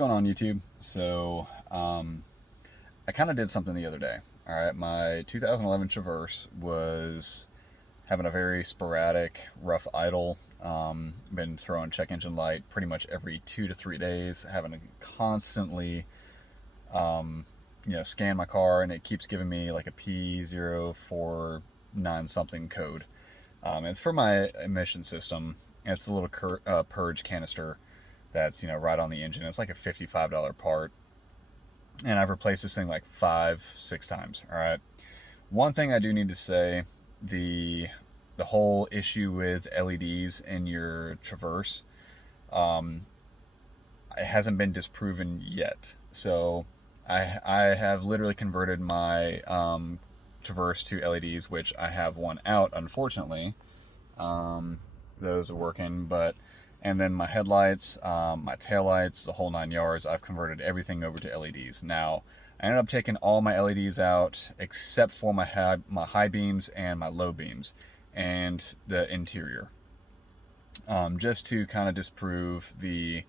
going on, YouTube? I kind of did something the other day. All right, my 2011 Traverse was having a very sporadic, rough idle. Been throwing check engine light pretty much every 2 to 3 days, having to constantly, scan my car, and it keeps giving me like a P049 something code. It's for my emission system. It's a little purge canister that's right on the engine. It's like a $55 part, and I've replaced this thing like 5, 6 times. All right. One thing I do need to say: the the whole issue with LEDs in your Traverse, um, it hasn't been disproven yet. So I have literally converted my Traverse to LEDs, which I have one out, unfortunately. Those are working, but and then my headlights, my taillights, the whole 9 yards, I've converted everything over to LEDs. Now, I ended up taking all my LEDs out except for my high beams and my low beams and the interior, just to kind of disprove the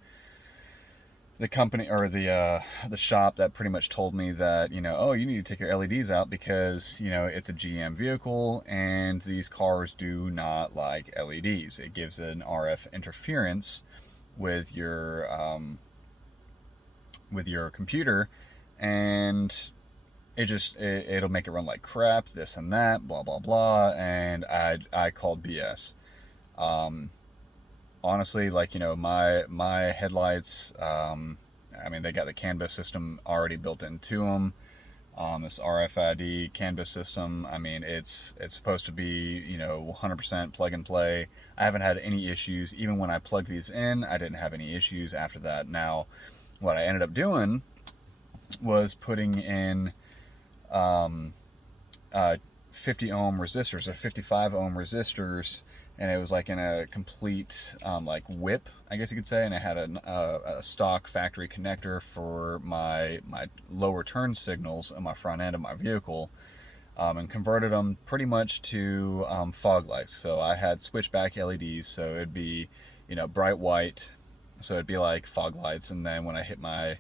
company or the shop that pretty much told me that, oh, you need to take your LEDs out because it's a GM vehicle and these cars do not like LEDs. It gives an RF interference with your computer, and it'll make it run like crap, this and that, blah blah blah. And I called BS. Honestly, like, my headlights, I mean, they got the CAN bus system already built into them. This RFID CAN bus system, I mean, it's supposed to be 100% plug and play. I haven't had any issues. Even when I plugged these in, I didn't have any issues after that. Now, what I ended up doing was putting in 50 ohm resistors or 55 ohm resistors, and it was like in a complete like whip, I guess you could say, and it had a stock factory connector for my lower turn signals on my front end of my vehicle, and converted them pretty much to fog lights. So I had switchback LEDs, so it'd be bright white, so it'd be like fog lights, and then when I hit my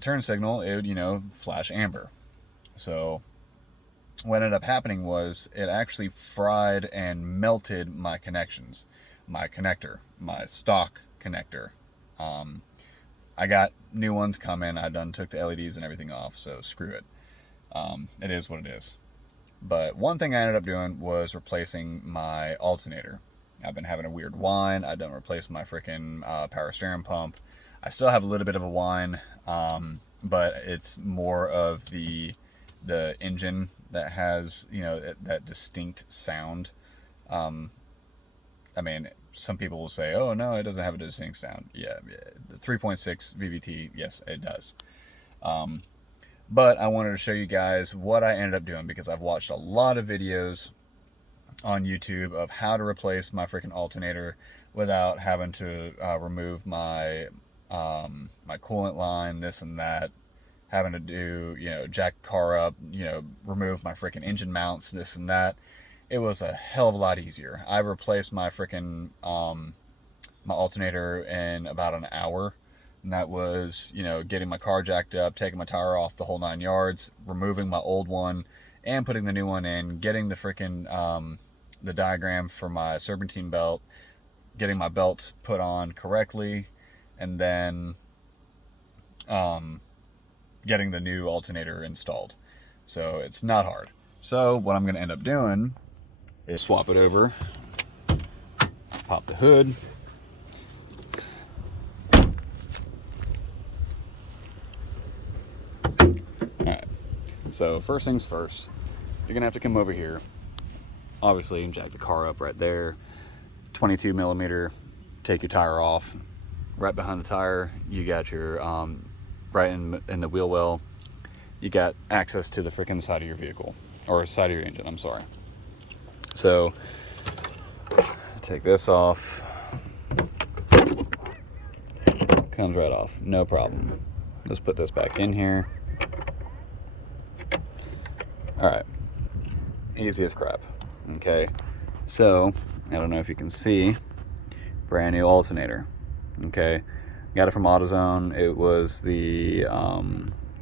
turn signal, it would flash amber. So what ended up happening was it actually fried and melted my connections, my connector, my stock connector. I got new ones coming. I done took the LEDs and everything off, so screw it. It is what it is. But one thing I ended up doing was replacing my alternator. I've been having a weird whine. I done replaced my freaking power steering pump. I still have a little bit of a whine, but it's more of the engine that has that distinct sound. I mean, some people will say, oh no, it doesn't have a distinct sound. Yeah, the 3.6 VVT, yes, it does. But I wanted to show you guys what I ended up doing, because I've watched a lot of videos on YouTube of how to replace my freaking alternator without having to remove my my coolant line, this and that, having to do, jack the car up, remove my freaking engine mounts, this and that. It was a hell of a lot easier. I replaced my freaking my alternator in about an hour, and that was getting my car jacked up, taking my tire off, the whole 9 yards, removing my old one and putting the new one in, getting the freaking the diagram for my serpentine belt, getting my belt put on correctly, and then getting the new alternator installed. So it's not hard. So what I'm going to end up doing is swap it over, pop the hood, alright. So first things first, you're going to have to come over here, obviously, and jack the car up right there. 22 millimeter, take your tire off. Right behind the tire, you got your right in the wheel well, you got access to the freaking side of your vehicle, or side of your engine, I'm sorry. So take this off, comes right off, no problem. Let's put this back in here. All right, easy as crap. Okay, so I don't know if you can see, brand new alternator. Okay, Got it from AutoZone. It was the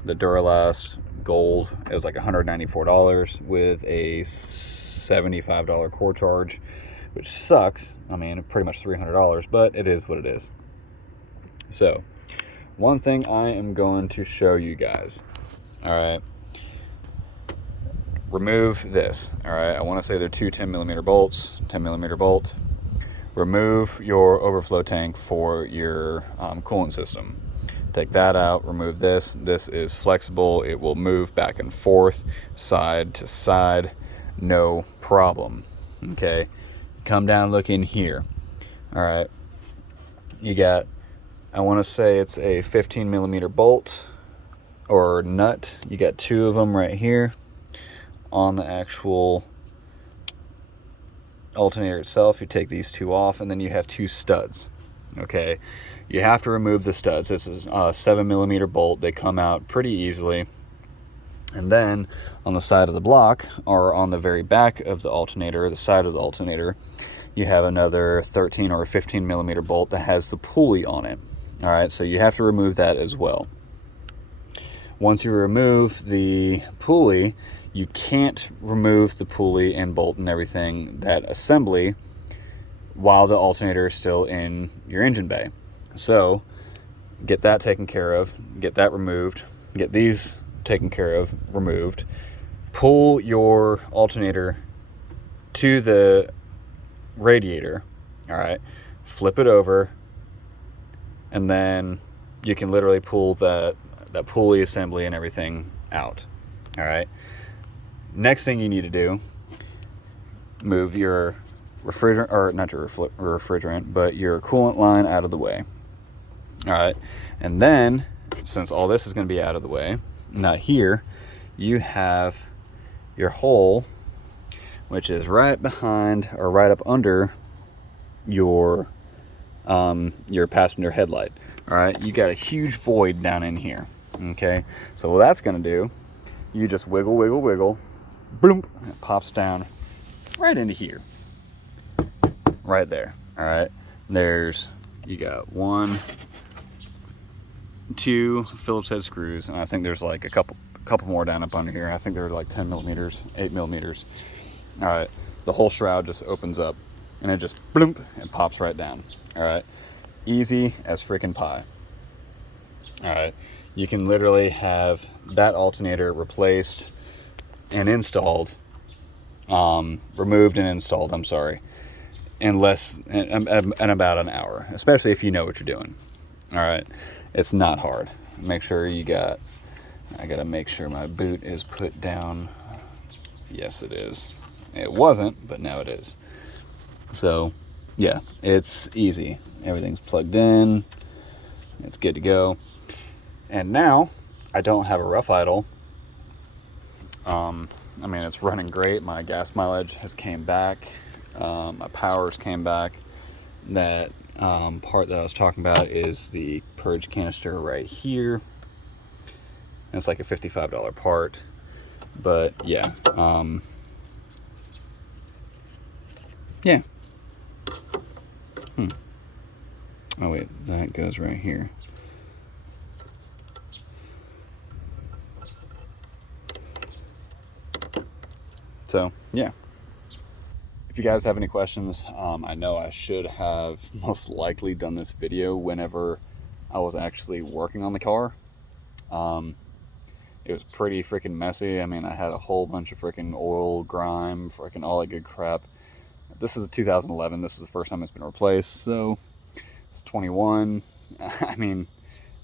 Duralast Gold. It was like $194 with a $75 core charge, which sucks. I mean, pretty much $300, but it is what it is. So, one thing I am going to show you guys. All right. Remove this. All right. I want to say they're two 10mm bolts, 10mm bolt. Remove your overflow tank for your coolant system. Take that out, remove this. This is flexible. It will move back and forth, side to side, no problem. Okay, come down, look in here. All right, you got, I want to say it's a 15mm bolt or nut. You got two of them right here on the actual alternator itself. You take these two off, and then you have two studs. Okay, you have to remove the studs. This is a 7mm bolt. They come out pretty easily. And then on the side of the block, or on the very back of the alternator, the side of the alternator, you have another 13 or 15mm bolt that has the pulley on it. All right, so you have to remove that as well. Once you remove the pulley, you can't remove the pulley and bolt and everything, that assembly, while the alternator is still in your engine bay. So get that taken care of, get that removed, get these taken care of, removed. Pull your alternator to the radiator, all right, flip it over, and then you can literally pull that pulley assembly and everything out. All right. Next thing you need to do, move your refrigerant, or not your refrigerant, but your coolant line out of the way. All right. And then, since all this is going to be out of the way, now here you have your hole, which is right behind or right up under your passenger headlight. All right. You got a huge void down in here. Okay. So what that's going to do, you just wiggle, wiggle, wiggle, boom, it pops down right into here, right there. All right, you got 1, 2 Phillips head screws, and I think there's like a couple more down up under here. I think they're like 10mm, 8mm. All right, the whole shroud just opens up, and it just bloop, it pops right down. All right, easy as freaking pie. All right, you can literally have that alternator replaced and installed, removed and installed, I'm sorry, in about an hour, especially if you know what you're doing. All right, it's not hard. Make sure I gotta make sure my boot is put down. Yes, it is. It wasn't, but now it is. So yeah, it's easy. Everything's plugged in. It's good to go. And now I don't have a rough idle. I mean, it's running great. My gas mileage has came back. My powers came back. That part that I was talking about is the purge canister right here. And it's like a $55 part. But yeah. Yeah. Oh wait, that goes right here. So yeah, if you guys have any questions, I know I should have most likely done this video whenever I was actually working on the car. It was pretty freaking messy. I mean, I had a whole bunch of freaking oil, grime, freaking all that good crap. This is a 2011. This is the first time it's been replaced. So it's 21. I mean,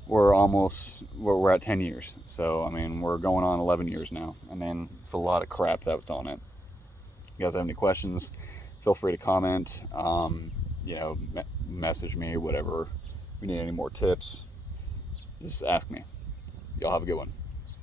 we're at 10 years. So, I mean, we're going on 11 years now. I mean, it's a lot of crap that's on it. If you guys have any questions, feel free to comment, message me, whatever. If you need any more tips, just ask me. Y'all have a good one.